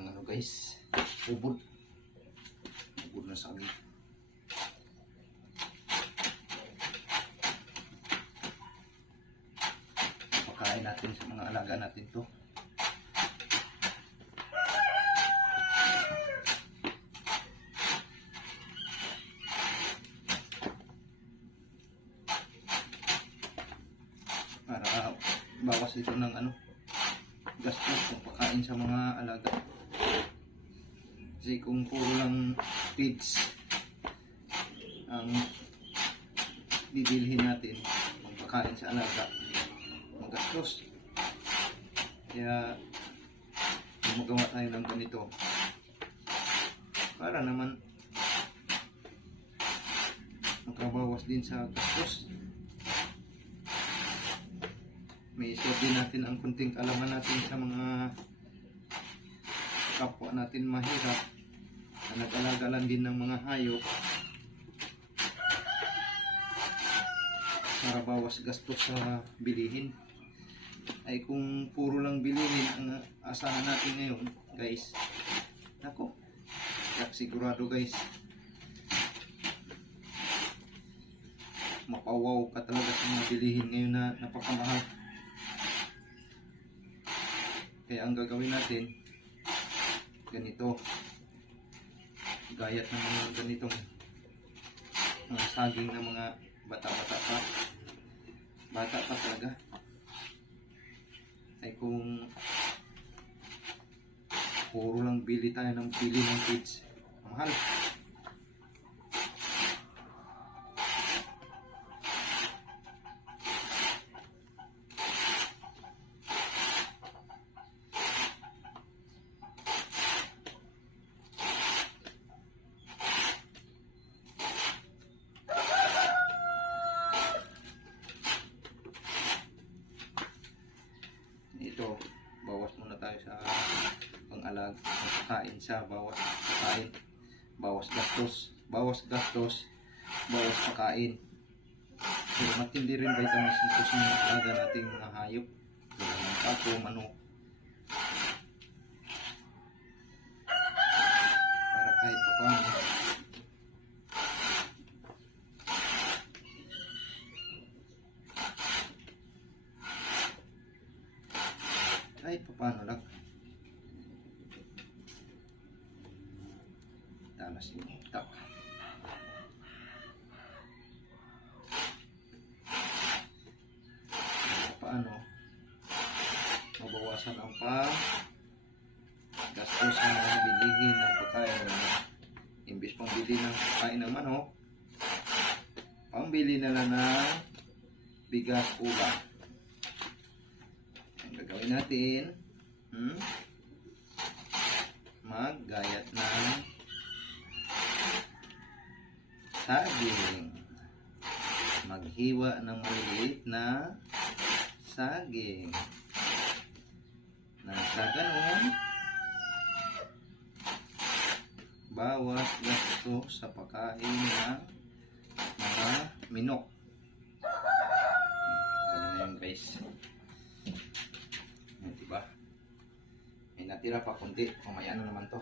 ng ano guys, ubod na sa amin. Pakain natin sa mga alaga natin to. Para bawas ito ng ano, gastos kung pakain sa mga alaga. Kasi kung puro lang feeds ang bibilhin natin, magpakain sa alaga, magastos. Kaya magawa tayo ng ganito para naman makabawas din sa gastos. May share din natin ang kunting kaalaman natin sa mga kapwa natin mahirap na nag-alaga lang din ng mga hayop para bawas gastos sa bilihin. Ay kung puro lang bilihin ang asahan natin ngayon guys, nako, sigurado guys, mapawaw ka talaga sa mga bilihin ngayon na napakamahal. Kaya ang gagawin natin, ganito, gayat ng mga ganitong mga saging ng mga bata-bata pa talaga. Ay kung puro lang bili tayo ng pili ng feeds, mahal. Ito, bawas muna tayo sa pang-alag, pagkain sa bawas pagkain, bawas gastos, bawas pagkain. So, matindi rin vitamins ito sa mga alaga nating mga hayop, tulad ng pato, manok, para kahit pa paano lang talas yung utak. Paano mabawasan ang gastos sa mga bilihin ng pagkain. Imbis pang bili ng pagkain ng manok, pambili na lang ng bigas, ulam. Ang gagawin natin, maggayat ng saging, maghiwa ng maliit na saging, nang sa ganun bawas gasto sa pagkain ng mga minok. Ganun na yun guys. Diba? May natira pa kunti, mamaya na naman to.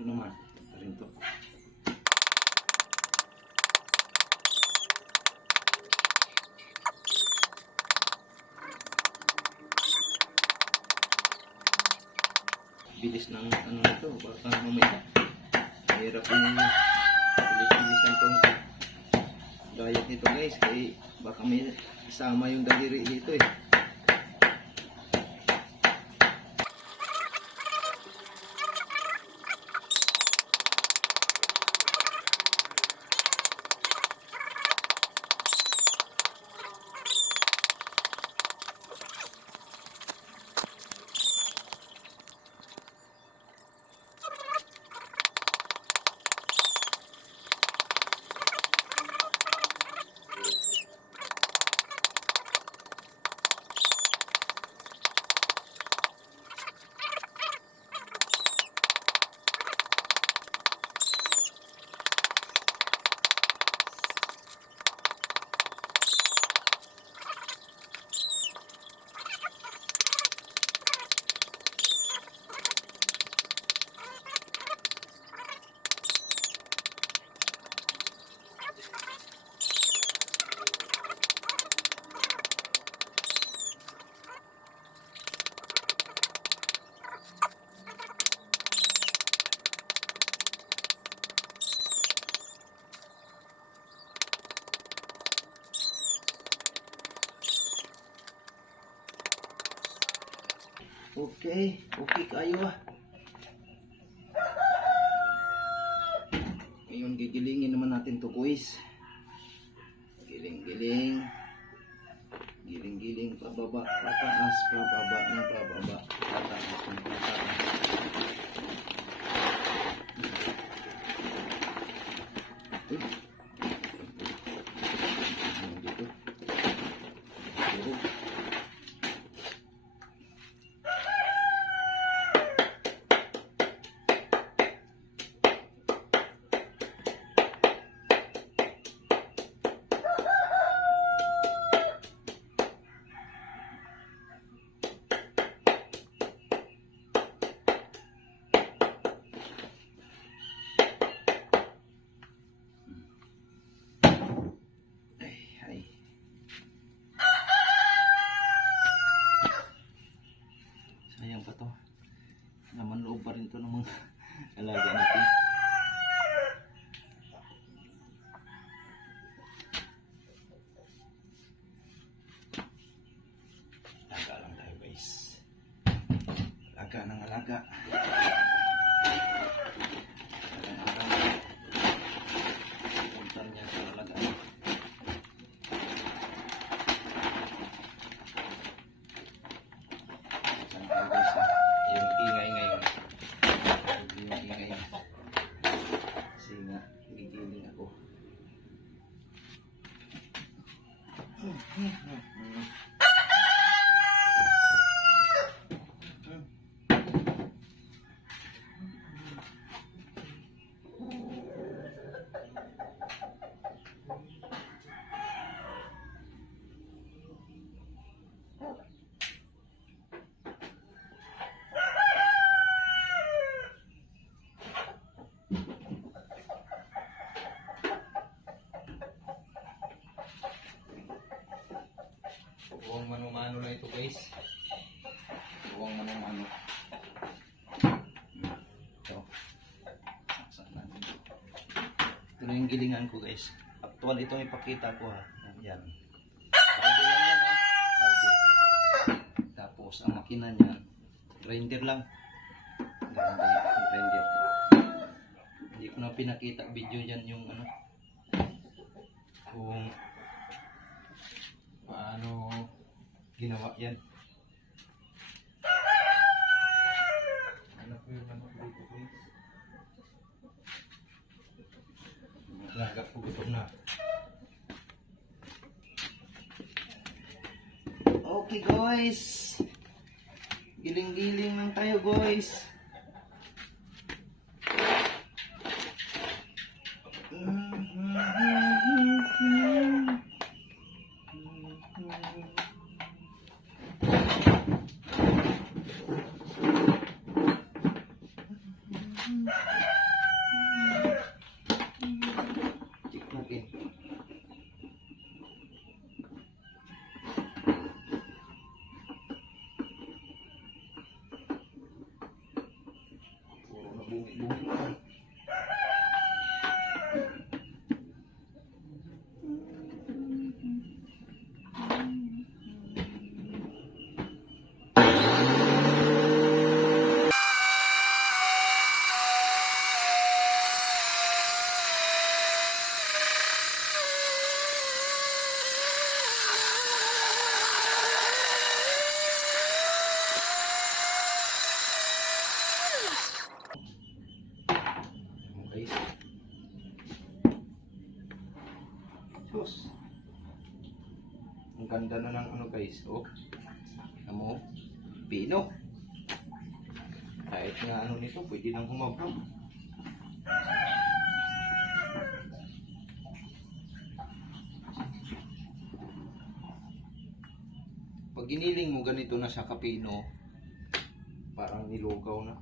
Ito naman, rin to. Bilis ng ano ito, baka mamaya. Hirap yung bilis-bilisan itong diet nito guys, kaya baka may isama yung daliri dito eh. Okay, okay kayo ah. Ngayon gigilingin naman natin to guys. Giling-giling. Giling-giling, pababa, pataas, pababa, ng pababa, pataas, ng pataas. Dito. Durog. Sayang pa to. Naman loob pa rin to ng mga alaga natin. Alaga lang tayo guys. Alaga ng alaga. Puntan niya sa alaga. Yung ingay ngayon. Yung ingay. Kasi nga, gigiling ako. Huwag mano-mano na ito guys. Huwag mano-mano. Ito. Saksak natin. Ito na yung gilingan ko guys. Actual itong ipakita ko ha. Yan. Balde lang yan ha. Balde. Tapos ang makina niyan. Grinder lang. Grinder. Hindi ko na pinakita video yan yung ano. Kung paano ginawa yan. Ano po yung ano dito please? Laga po gutom na. Okay guys. Giling-giling lang tayo guys. Guys. Sus. Ang ganda na ng ano guys. Oh. Amo. Pino. Kahit nga ano nito, pwede nang humabog. Pag giniling mo ganito na sa kapino, parang nilugaw na.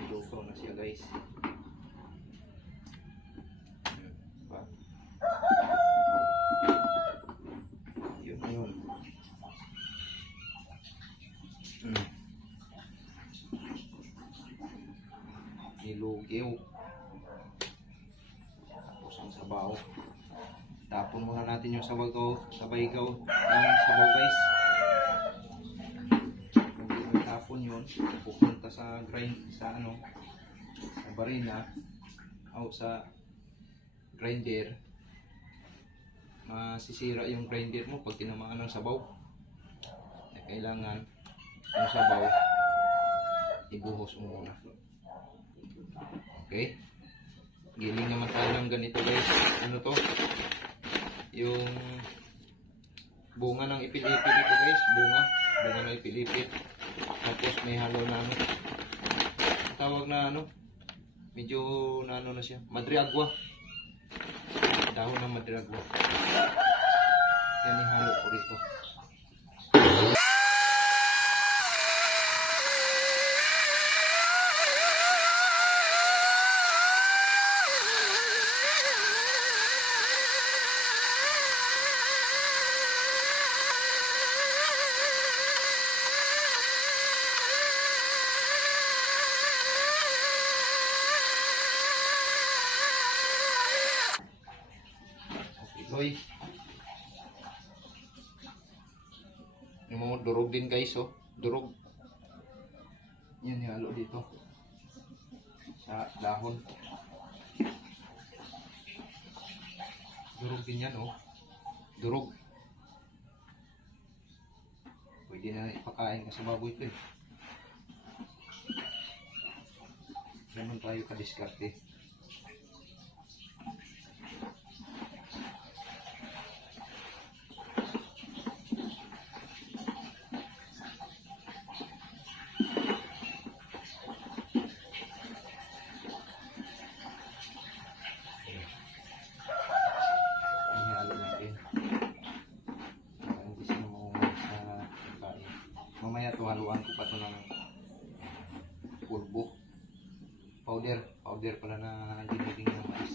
Nilugaw na siya guys. Yun. Nilugaw. Tapos ang sabaw. Tapon muna natin yung sabaw, yung sabaw guys. Pag tapon yun, pupunta sa sa barina o sa grinder. Masisira yung grinder mo pag tinamaan ng sabaw. Kailangan yung sabaw ibuhos mo muna. Okay? Giling naman tayo ng ganito guys. Ano to? Yung bunga ng ipilipit ito guys. Bunga ng ipilipit. Tapos may halo na tawag na medyo na na siya. Madre agua. Dahon ng madre agua. Yan ihalo ko rito. Hoy. Yung mga durog din guys, oh. Durog. Yan halo dito. Sa dahon. Durog din yan, oh. Durog. Pwede na ipakain ka sa baboy ito, eh. Ganun tayo ka-diskarte. Mamaya to haluan ko pa to ng pulbo. Powder pala na giniling ng mais.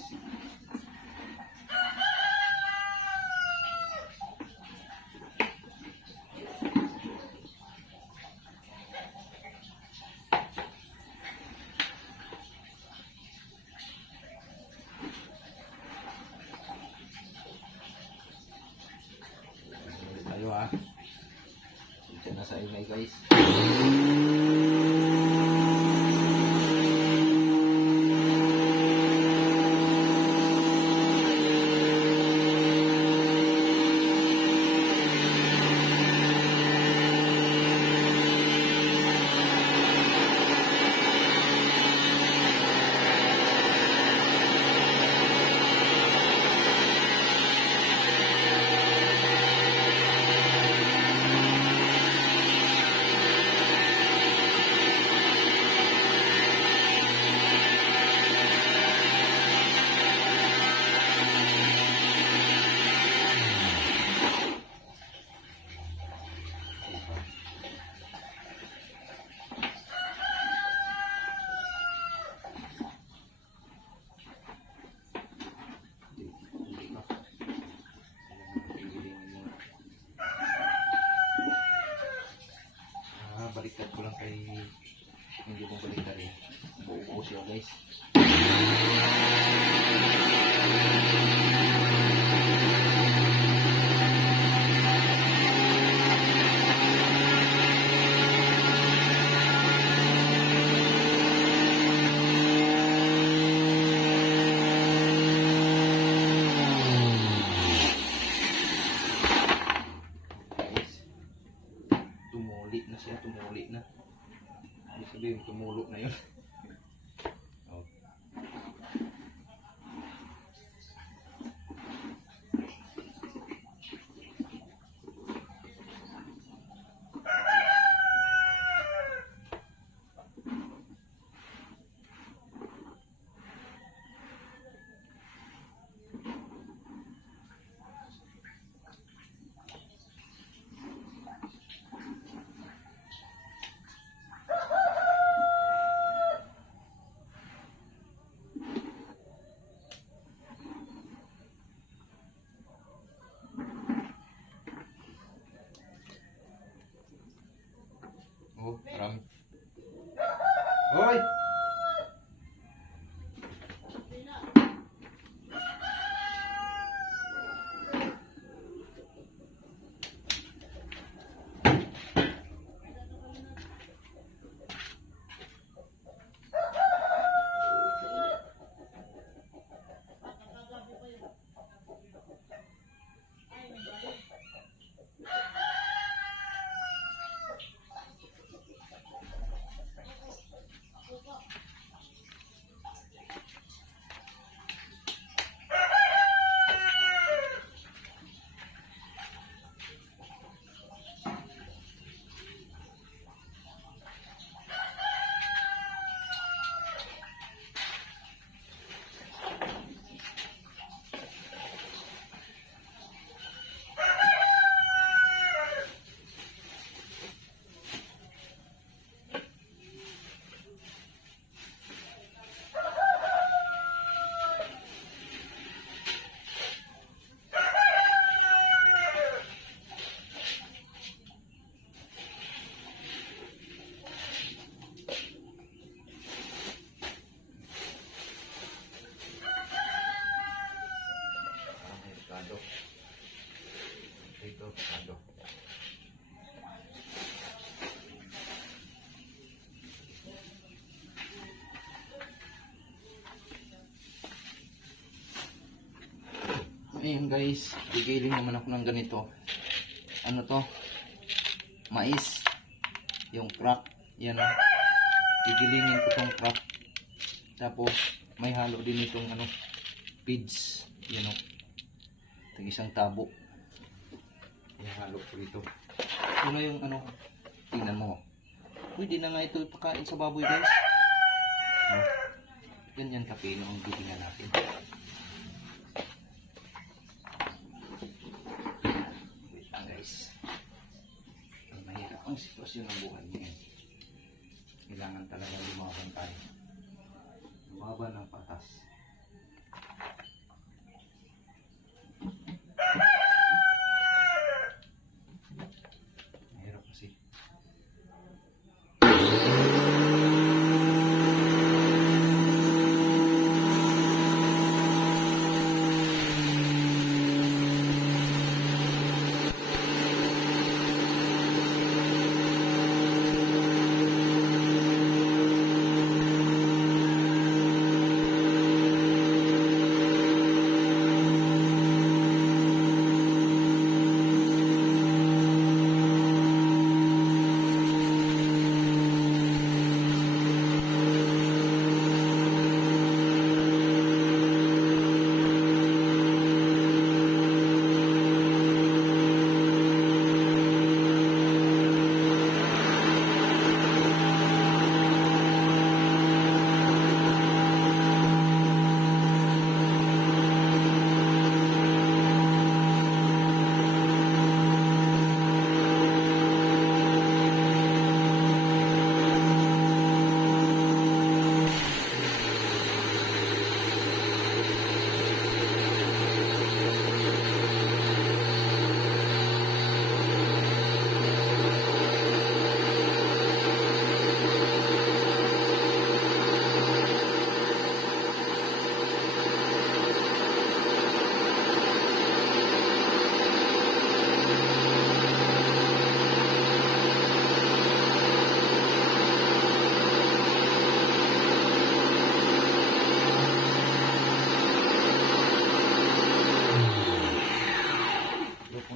Tayo dito na sa ingay guys. Baliktad ko lang kay hindi mo baliktad eh. Buo siya guys. Tumuli na. Ibig sabihin, tumulo na yun. Ayun guys, gigiling naman ako ng ganito. Ano to? Mais. Yung crack. Yan o. Gigilingin ko tong crack. Tapos, may halo din itong ano, feeds. Yan o. Itong isang tabo. Yung halo ko dito. Ito na yung ano, tingnan mo. Pwede na nga ito ipakain sa baboy guys. No? Ganyan kapino ang gilingan natin. Wait lang guys. Ang mahirap ang sitwasyon ng buhay niya. Kailangan talaga lumaban tayo. Lumaban ng patas. Mahirap kasi.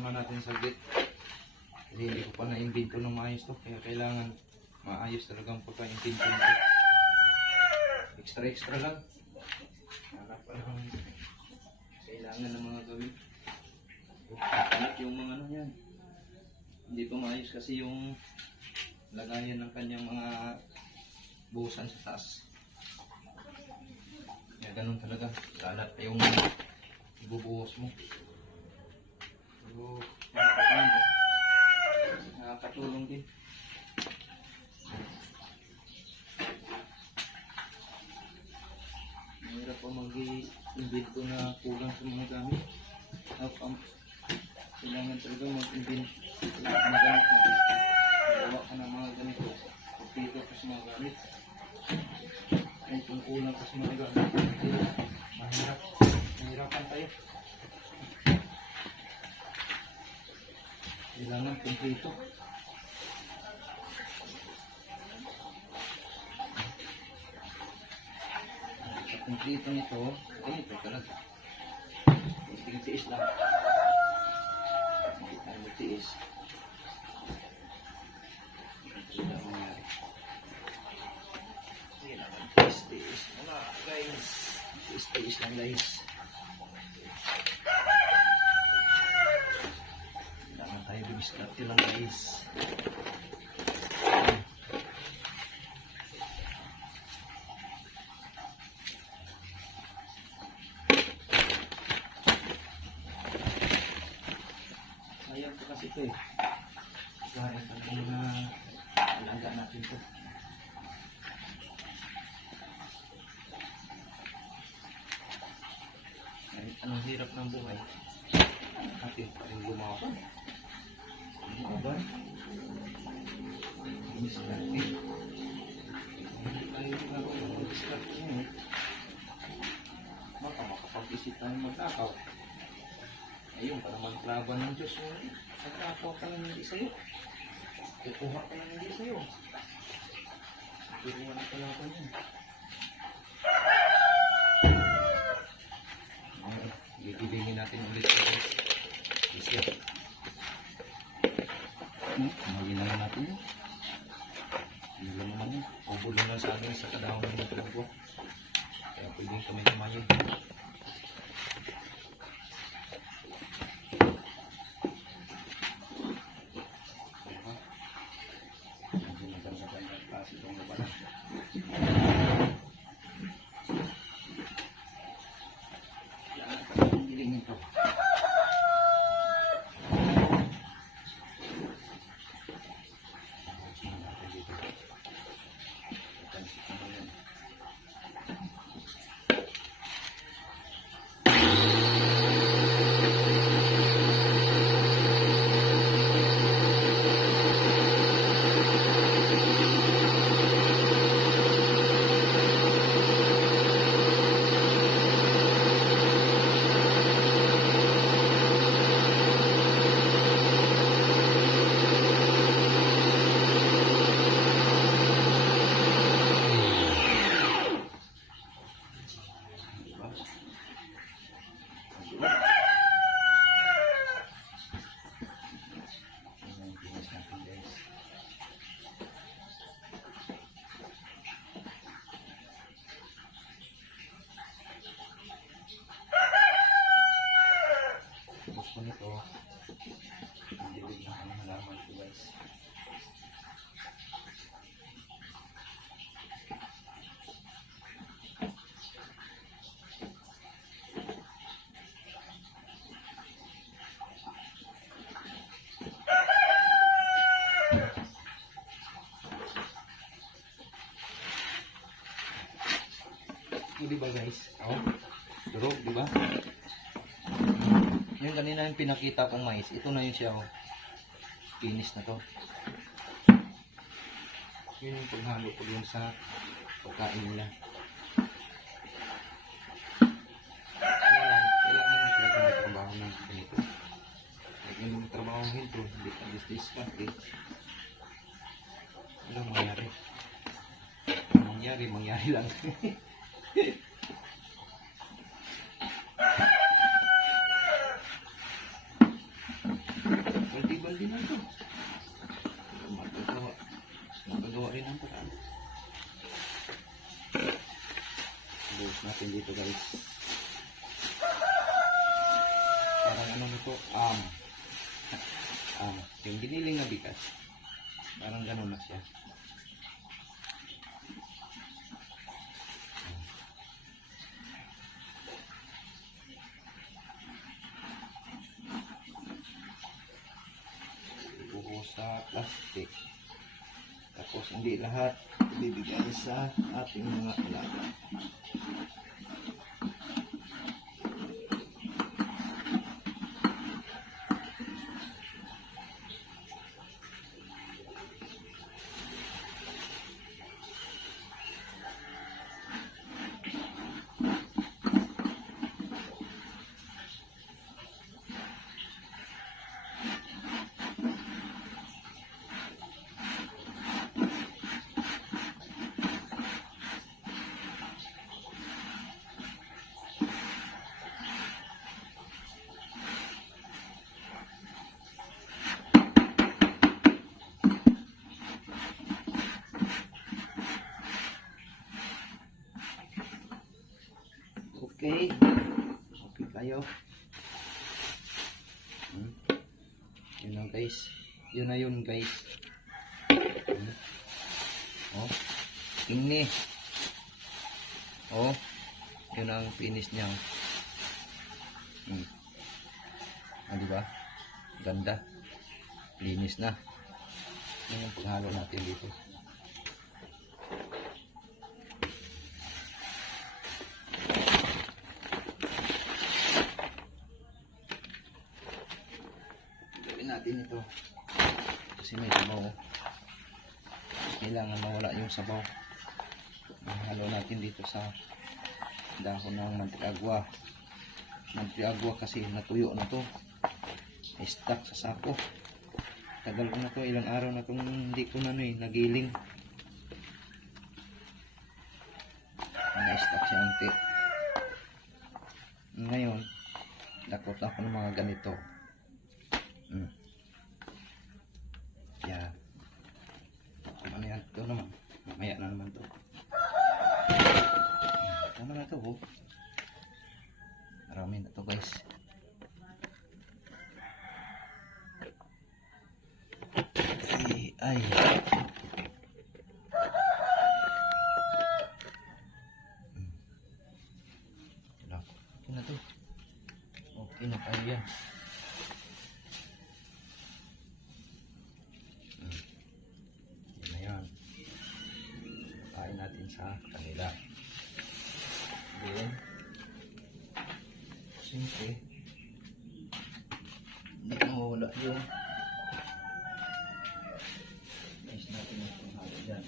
Natin saglit kasi hindi ko pa na-invento ng maayos to, kaya kailangan maayos talagang pagka-invento nito. Extra lang hanap pa lang kailangan ng mga gawin. Hanap yung mga ano yan, hindi pa maayos kasi yung lagayan ng kanyang mga buhusan sa taas. Kaya ganun talaga, salat yung ibubuhos mo. So, nakakatulong din. Mahirap pa mag-invento na kulang sa mga gamit. Kailangan talaga mag-invento. Maganap na. Magawa ka ng mga ganito. Pagpito ka sa mga gamit. Ay kung kulang ka sa mga gamit. Mahirap. Mahirapan tayo. Kailangan kumplito. Sa kumplito nito, ganito talaga. Tiis lang. Hindi tayo magtiis. Hindi na mangyari. Hindi na magtiis-tiis. Wala guys. Tiis-tiis lang guys. Tayo dumiskarte lang guys. Sayang ko kasi ito eh. Gaya pa ng mga alaga natin ito. Kahit anong hirap ng buhay, natin pa rin gumawa. Apa? Ini sekali. Ini kalau sekali maka makapag-isip tayo magnakaw. Ayun pa naman laban ng Diyos. Magnakaw ka lang hindi sa'yo. Kukuha ka lang hindi sa'yo. Turuan ang kalaban yun. Gigilingin natin ulit natin ito. Gusto nito, hindi rin na kami halaman ito guys. Di ba guys? Oh, durog, di ba? Yung kanina yung pinakita kong mais, ito na yun siya, oh. Finish na to. Yun yung paghalo ko dun sa pagkain nila. Kailangan mo talaga may trabaho ng ganito. Kailangan mo trabaho hinto, hindi ka discount eh. Walang mangyari. Mangyari lang. Baldi na ito. Magagawa rin ang paraan. Buhos natin dito guys. Parang ano nito? Yung biniling na bigas. Parang ganun na siya. Sa plastic. Tapos hindi lahat ibibigay sa ating mga alaga. Okay. Okay tayo. Yun na guys. Yun na yun guys. Oh. Tingni. Oh. Yun ang finish niya. Diba? Ganda. Linis na. Yun ang paghalo natin dito. Natin ito kasi may sabaw, kailangan mawala yung sabaw. Halo natin dito sa dahon ng mantikagwa kasi natuyo na to, stuck sa sako. Tagal ko na to, ilang araw na itong hindi ko na nagiling, na-stuck siya unti. Ngayon dakot ako ng mga ganito. Yeah. Ano yan? Ito naman. Mamaya na naman to. Tama na to. Marami na to guys. Ay. Okay na to. Oh. malaki na tayo yan. Yan na yan. Kain natin sa kanila. Then, siyempre, hindi mawala yung mais natin na panghalo dyan.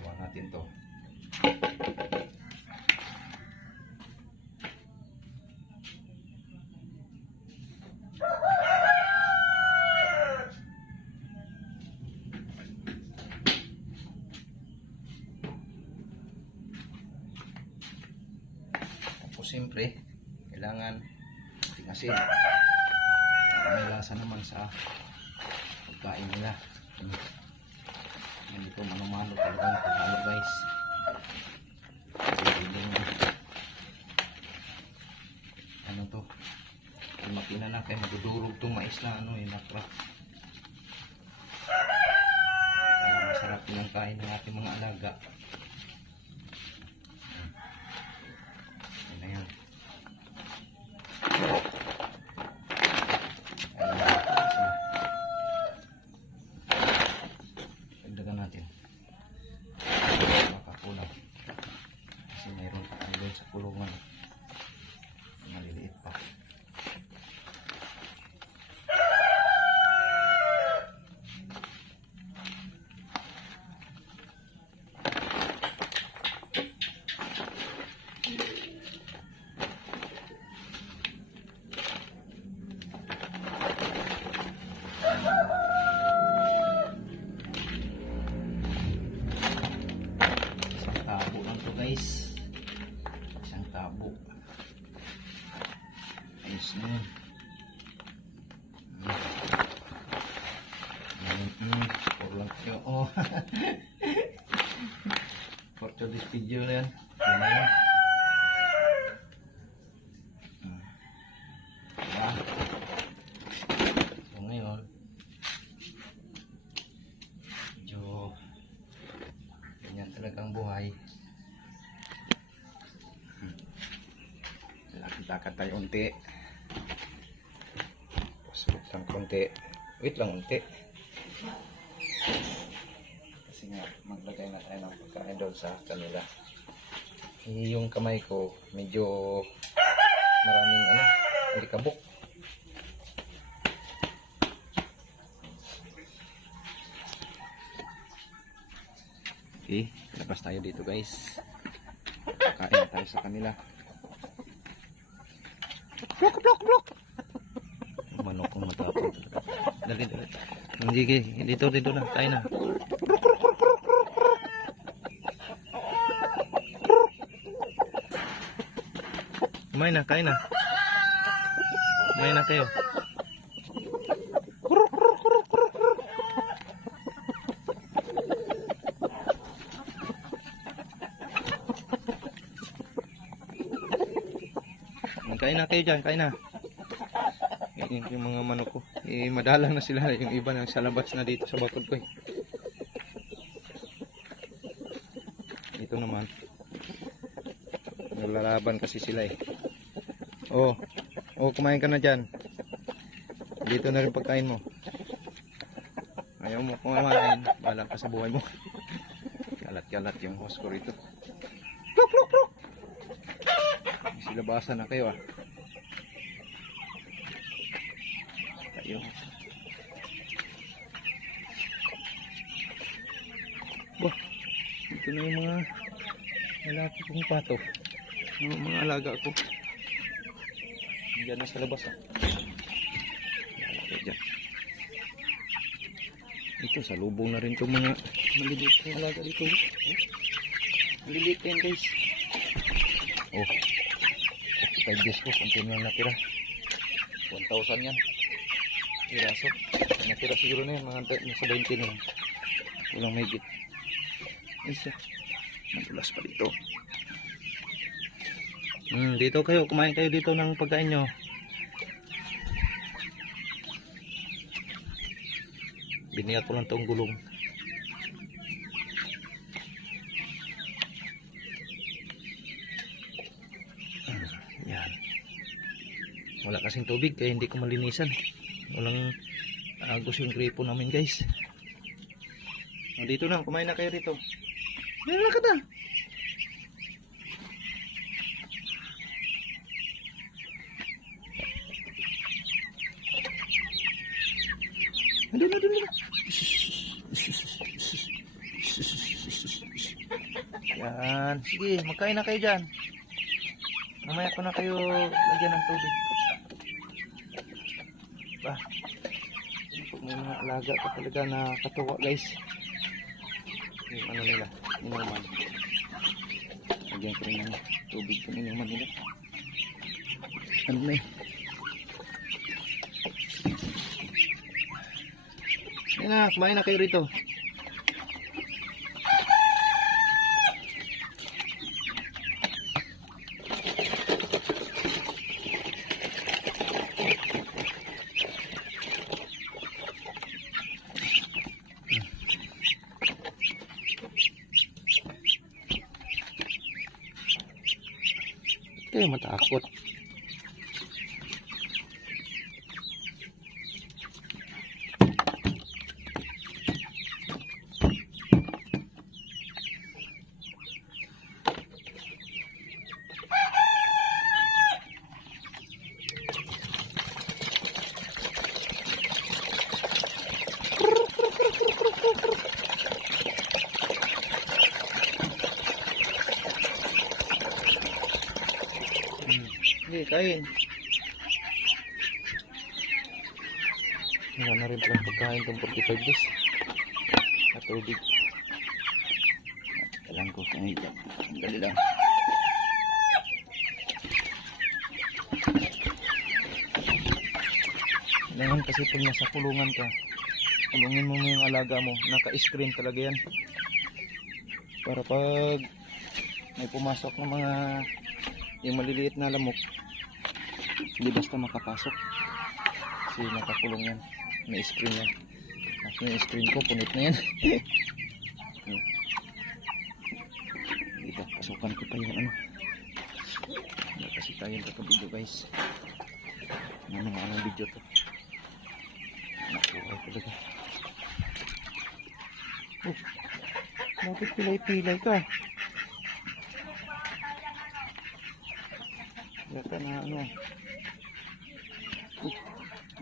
Gawa natin to. Siyempre, kailangan tingasin para may lasa naman sa pagkain nila. Hindi ko manumalo talaga ang paghalo guys. Ano to? Lumaki na lang kaya magdudurog itong mais na nakra. Para masarap yung kain ng ating mga alaga. Ayan. Dagdagan natin. Makakulang. Kasi mayroon pa tayo doon sa kulungan. Maliliit pa. Guys, isang tabo. Ayos na yun. For lang kayo. Oh. For to this video na yan. Ito na yun. Diba? So ngayon, medyo ganyan talagang buhay. Lakad tayo unti. Tapos wait lang konti. Wait lang unti. Kasi nga maglagay na tayo ng pagkain doon sa kanila. Yung kamay ko medyo maraming alikabok. Okay, labas tayo dito guys. Kain tayo sa kanila. Blok, blok, blok. Manok kong matapon. Dali, dali. Hindi, dito na. Tayo na. Kumain na, kain na. Kumain na kayo. Kain na kayo dyan, kain na. Yung mga manok ko. Madalang na sila. Yung iba na sa labas na dito sa bakod ko. Ito naman. Naglalaban kasi sila Oh, kumain ka na dyan. Dito na rin pagkain mo. Ayaw mo kumain. Balang ka sa buhay mo. Kalat-kalat yung host ko rito. Pluk, pluk, pluk. Silabasan na kayo Tayo. Bah, ito na yung mga lalaki kong pato. Yung mga alaga ko. Diyan na sa labas Diyan. Ito sa lubong na rin itong mga maliliit na alaga dito. Maliliit yan guys. 5 days ko, konti na natira. 1,000 yan. Piraso. Natira siguro na yan, mga nasa 20 na lang. Walang may git. Isa. Nagulas pa dito. Dito kayo, kumain kayo dito ng pagkain nyo. Biniyak ko lang itong gulong. Yan. Wala kasing tubig kaya hindi ko malinisan. Walang agos yung gripo namin guys. Dito na, kumain na kayo rito. Meron na ka na. Doon. Yan. Sige, magkain na kayo dyan. Mamaya ko na kayo lagyan ng tubig. Ba, may mga alaga ka talaga na katuwa guys. Yung ano nila, inuman. Lagyan ko rin ng tubig kung inuman nila. Ano na eh. Yan na, kumain na kayo rito. Kayo matakot. Sige, kain. Wala na rin palang pagkain itong 45 days. At tubig. Kailangan ko kang higap. Dali lang. Kailangan kasi pag nasa kulungan ka, kulungin mo yung alaga mo. Naka-screen talaga yan. Para pag may pumasok ng mga yung maliliit na lamok, hindi basta makapasok kasi nakakulong yan, may screen yan. Kasi yung screen ko punit na yan. Dito pasukan ko pa yung ano, hindi kasi tayo nakabidyo guys. Ano nga ang video to, nakuha talaga. Bakit pilay-pilay ka? Yata na ano,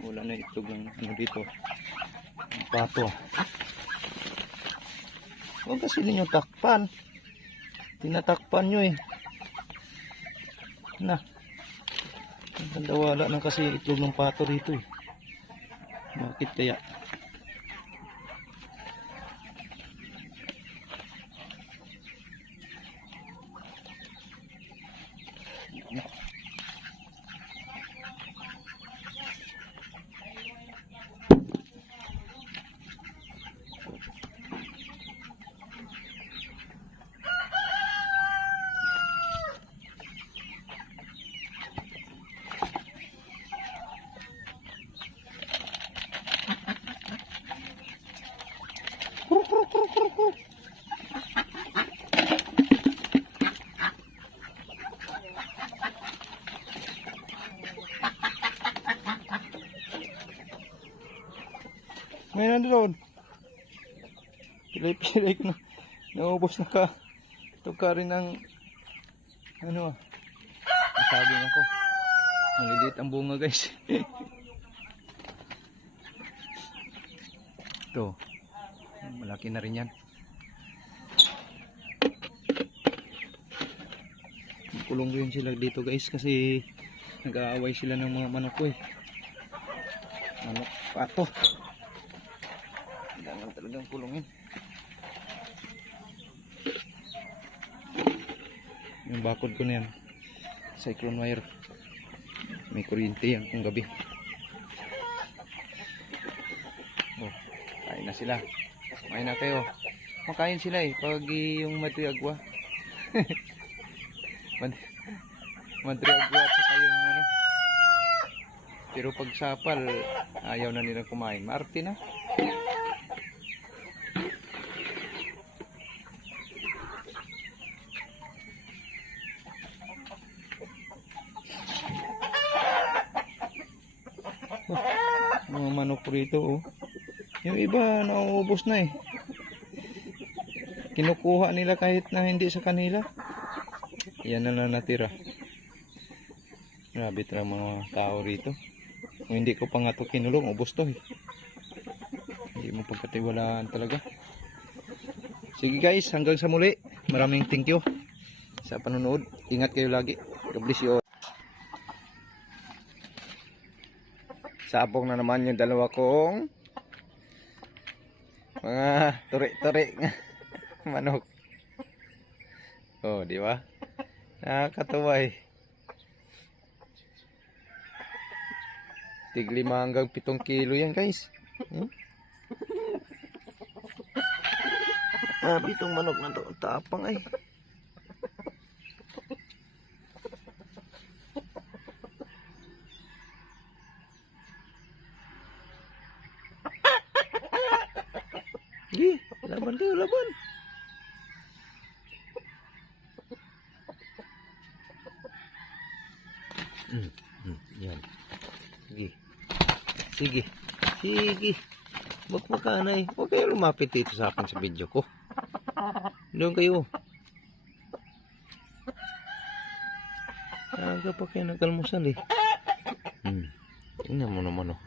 wala na itlog ng ano dito, ang pato. Huwag kasi ninyo takpan, tinatakpan nyo eh. Na, wala na kasi itlog ng pato rito eh. Bakit kaya? Ngayon doon. Pilay-pilay ko na. Naubos na ka. Ito ka rin ng ano ah. Nasabing ako. Maliliit ang bunga guys. Ito. Malaki na rin yan. Kulong ko yun sila dito guys kasi nag-aaway sila ng mga manok ko eh. Manok, pato. Kailangan talagang kulungin. Yung bakod ko na yan, cyclone wire, may kuryente yan kung gabi. Oh, kain na sila. Kain na kayo. Makain sila eh pag yung madriagwa. Madriagwa at saka yung ano. Pero pag sapal ayaw na nilang kumain. Maarte na. Mga manok rito oh. Yung iba nauubos na eh. Kinukuha nila kahit na hindi sa kanila. Yan na lang natira. Grabe talaga mga tao rito. Kung hindi ko pa nga ito kinulong, ubos to eh. Hindi mo pagkatiwalaan talaga. Sige guys, hanggang sa muli. Maraming thank you sa panonood. Ingat kayo lagi. God bless you all. Sabong na naman yung dalawa kong mga turi-turi manok. Oh, di ba? Nakakatuwa eh. Tig 5 hanggang 7 kilo yan guys. Itong manok na to, tapang ay. Sige, laban kayo, laban. Yan. Sige. Sige. Sige. Huwag makanay. Huwag kayo lumapit dito sa akin sa video ko. Doon kayo. Aga pa kayo nag-almusal eh. Tingnan mo naman oh.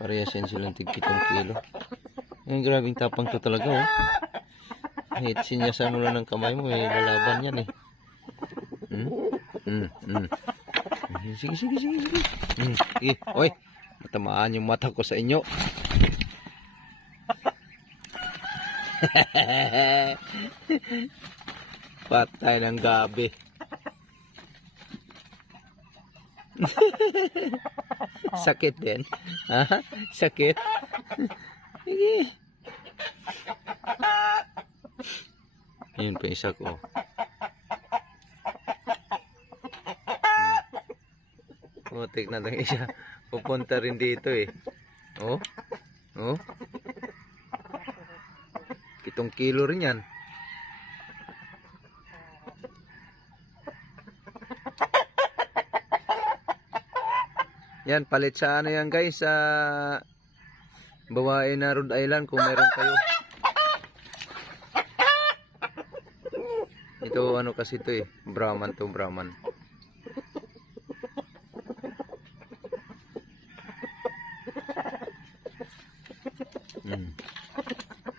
Parehas yan silang tig 7 kilo. Ang grabing tapang to talaga oh. Kahit sinyasan mo lang ng kamay mo eh, lalaban yan eh. Sige, sige, sige, sige. Sige, oy. Matamaan yung mata ko sa inyo. Patay ng gabi. Sakit din. Ha? Sakit. Sige. Yun pa isa ko. Tignan lang isa. Pupunta rin dito eh. Oh. Oh. 7 kilo rin yan. Yan, palit sa ano yan guys, sa bawain na Rhode Island kung meron kayo. Ito ano kasi ito eh, Brahman to, Brahman.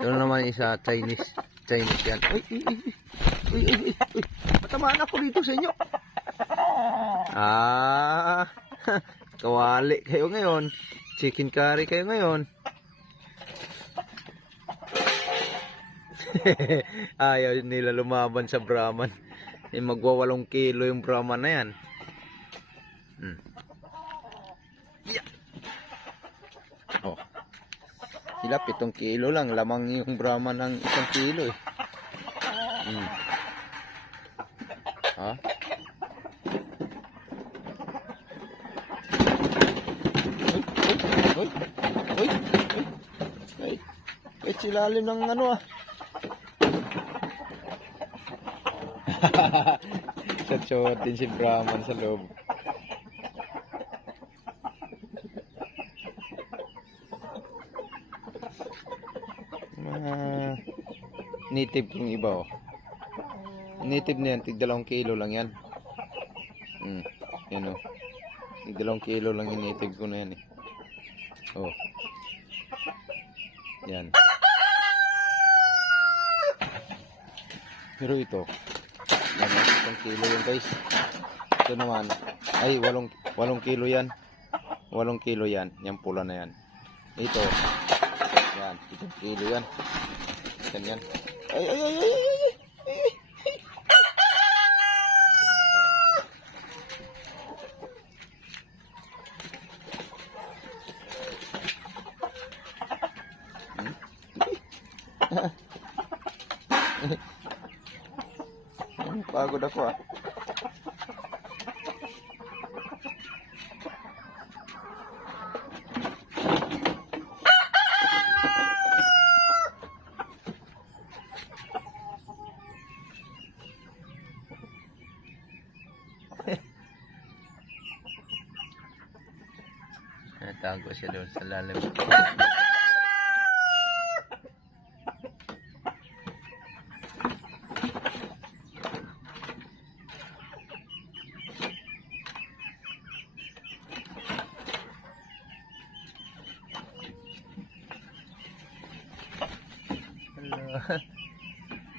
Ito naman isa, Chinese. Chinese yan. Uy. Matamaan ako dito sa inyo. Kawali kayo ngayon. Chicken curry kayo ngayon. Ayaw nila lumaban sa Brahman. Magwa 8 kilo yung Brahman na yan. Yeah. Oh. Sila 7 kilo lang. Lamang yung Brahman ng 1 kilo eh. Ha? Ay, silalim ng ano ah. Shot din si Brahman sa loob. Native yung iba oh. Native na yan, tig 2 kilo lang yan. Yan oh. Tig 2 kilo lang yung native ko na yan eh. Oh. Yan. Pero ito, 1 kilo yan guys. Ito naman, ay 8 kilo yan. 8 kilo yan, yung pula na yan. Ito, yan, 7 kilo yan. Ganyan. Ay. Pagod ako ah. Nagtago siya doon sa lalim. Hello.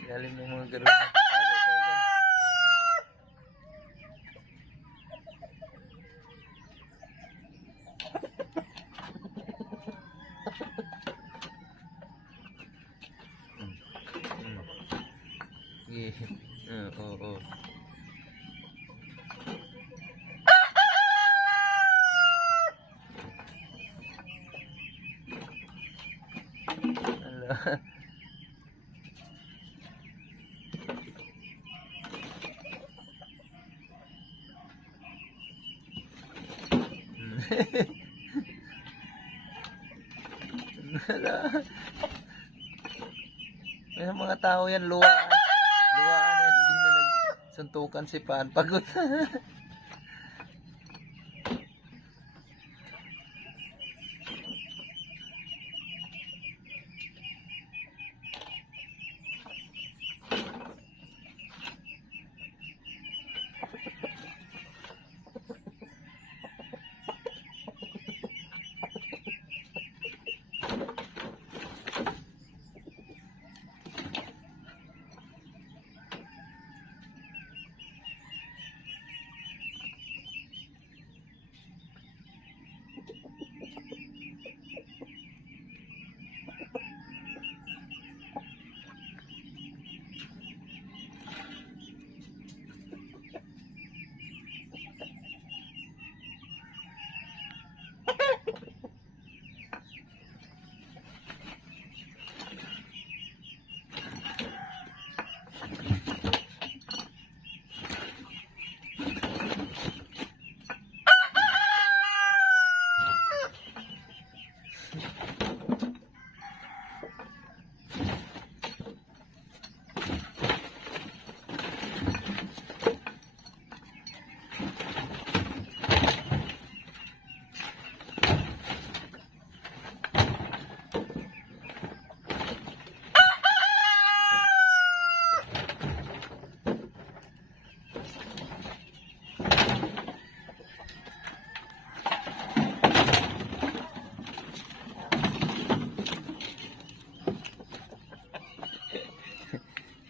Lalim ng mga garuna. Tago kayo dyan. Oo. Hello. Hello. May mga tao yan, luwaan. Luwaan yan, hindi na nagsuntukan si Pan. Pagod.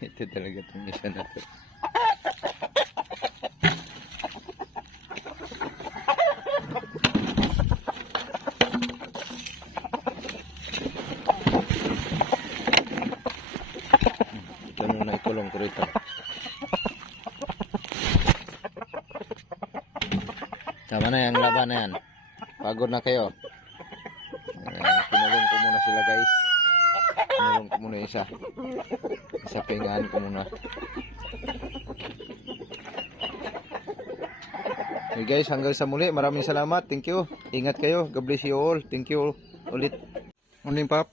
Ito talaga itong isa na to. Ito muna ikulong ko rito. Tama na yan, laban na yan. Pagod na kayo. Kinulong ko muna sila, guys. Kinulong ko muna isa. Sapingaan ko muna. Hey guys, hanggang sa muli. Maraming salamat. Thank you. Ingat kayo. God bless you all. Thank you ulit. Morning, Pap.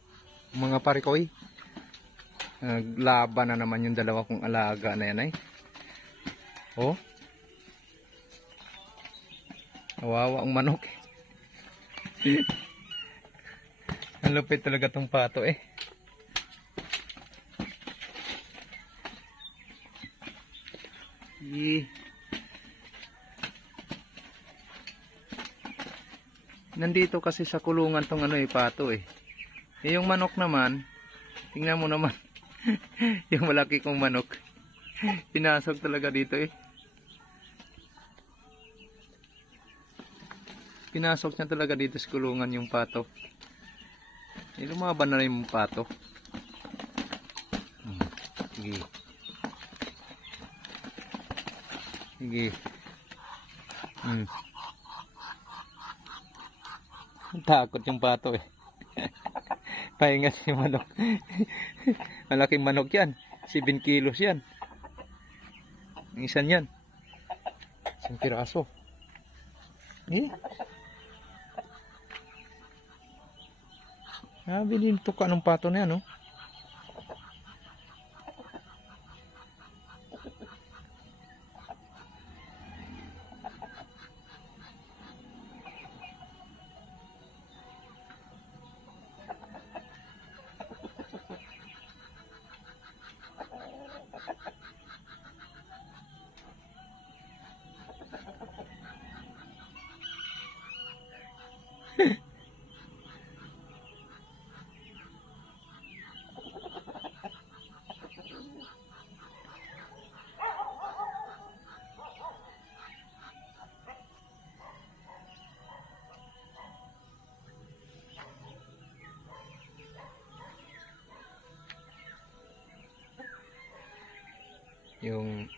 Mga parikoy. Naglaban na naman yung dalawa kong alaga na yan, ay. Oh. Kawawa ang manok. Ang lupit talaga tong pato, eh. Nandito kasi sa kulungan tong pato, eh. Yung manok naman, tingnan mo naman. Yung malaki kong manok. Pinasok talaga dito, eh. Pinasok niya talaga dito sa kulungan yung pato. Lumaban na rin yung pato. Sige. Sige. Takot yung pato, eh. Pahinga si manok. Malaking manok yan. 7 kilos yan. Ang isan yan. Isang piraso. Bilhin to ka ng pato na yan, oh. Yung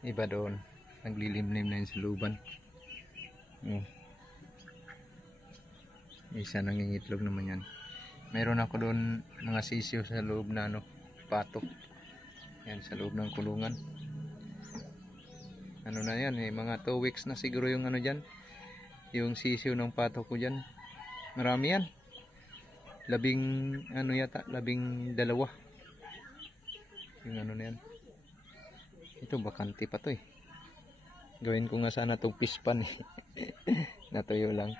iba doon, naglilimlim na yun sa luban. Isa nangingitlog naman yan. Meron ako doon mga sisiyo sa loob na pato. Yan sa loob ng kulungan. Ano na yan mga 2 weeks na siguro yung dyan. Yung sisiyo ng pato ko dyan. Marami yan. 12 yung na yan. Ito bakante pa to gawin ko nga sana itong fish pan natuyo lang.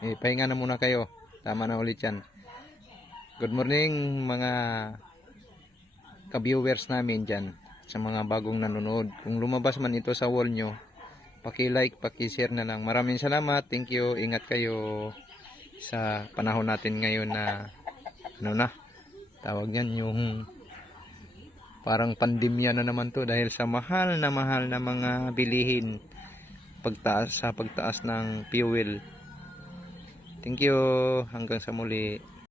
Pahinga na muna kayo, tama na ulit yan. Good morning mga ka-viewers namin dyan, sa mga bagong nanonood. Kung lumabas man ito sa wall nyo, paki-like, paki-share na lang. Maraming salamat, thank you, ingat kayo sa panahon natin ngayon na tawag yan yung parang pandemya na naman to dahil sa mahal na mga bilihin pagtaas ng fuel. Thank you, hanggang sa muli.